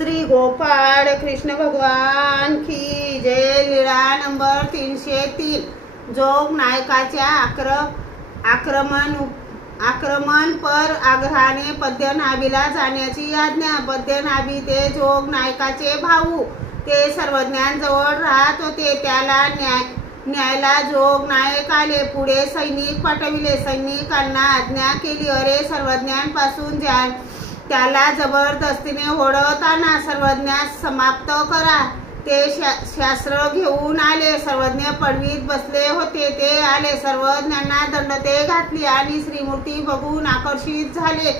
श्री गोपाळ कृष्ण भगवान की जय। लीळा नंबर 303। जोग नायकाच्या आक्रमण पर आग्रहाने पद्मनाभीला जाण्याची आज्ञा। पद्मनाभी ते जोग नायकाचे भाऊ, ते सर्वज्ञांजवळ राहत होते। त्याला न्यायला जोग नायक आले। पुढे सैनिक पाठविले। सैनिकांना आज्ञा केली, अरे सर्वज्ञांपासून त्याला जबरदस्तीने ओढत आणा, सर्वज्ञास समाप्त करा। ते शास्त्र घेऊन आले। सर्वज्ञ पडवीत बसले होते, ते आले। सर्वज्ञांना दंडते घातली आणि श्रीमूर्ती बघून आकर्षित झाले।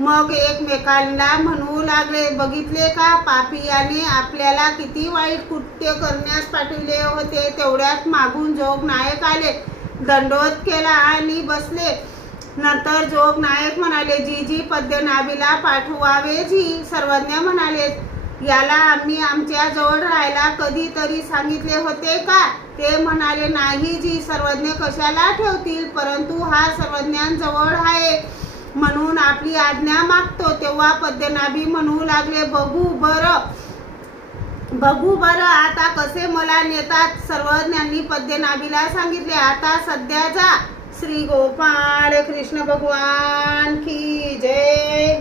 मग एकमेकांना म्हणू लागले, बघितले का, पापियाने आपल्याला किती वाईट कृत्य करण्यास पाठविले होते। तेवढ्यात मागून जोग नायक आले, दंडोत केला आणि बसले। नंतर जोग नायक म्हणाले, जी पद्मनाभीला पाठवावे जी। सर्वज्ञ म्हणाले, याला आम्ही आमच्या जवळ राहायला कधीतरी सांगितले होते का? ते म्हणाले, नाही जी। सर्वज्ञ कशाला ठेवतील, परंतु हा सर्वज्ञांजवळ आहे म्हणून आपली आज्ञा मागतो। तेव्हा पद्मनाभी म्हणू लागले, बघू बरं आता कसे मला नेतात। सर्वज्ञांनी पद्मनाभीला सांगितले, आता सध्या जा। श्री गोपाळ कृष्ण भगवान की जय।